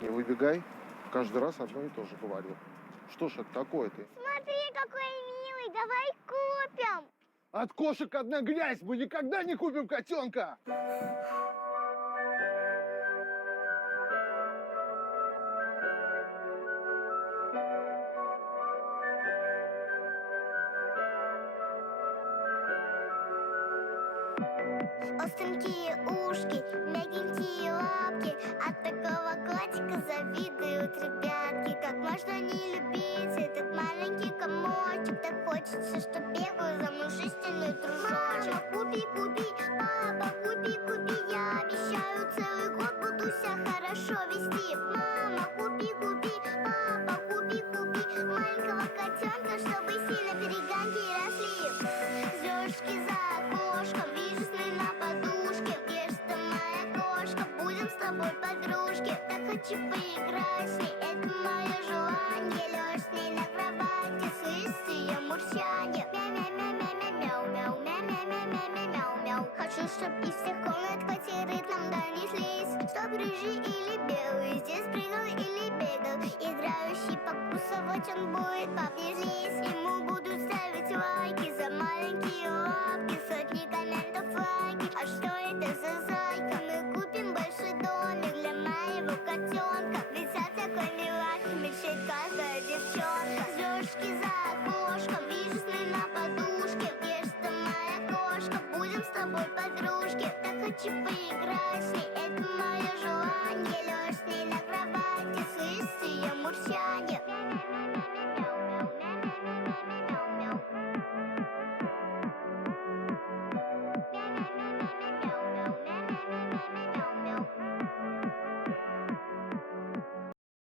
не выбегай. Каждый раз одно и то же говорю. Что ж это такое ты? Смотри, какой милый, давай купим. От кошек одна грязь, мы никогда не купим котенка! Остренькие ушки, мягенькие лапки. От такого котика завидуют ребятки. Как можно не любить этот маленький комочек? Так хочется, чтоб бегал за мной шерстяной дружочек. Мама, купи, купи, папа, купи, купи. Я обещаю, целый год буду себя хорошо вести. Мама, купи, купи, папа, купи, купи. Маленького котенка, чтобы сильно перегонки росли. Звездочки за окошком, вижу сны на подушке. Где ж ты, моя кошка, будем с тобой подружки. Так хочу поиграть с ней, это мое желание. Лежь с ней на кровати, слышишь ее мурчанье. Мяу-мяу-мяу-мяу-мяу, мяу-мяу-мяу-мяу-мяу. Хочу, чтоб из всех комнат квартиры к нам донеслись. Чтоб рыжий или белый здесь прыгал или бегал. Играющий покусывать он будет, пап, не злись. Ему будут ставить лайки за маленькие лапки. Сотни комментов, лайки. А что это за зайка? Мы купим большой домик для моего котенка.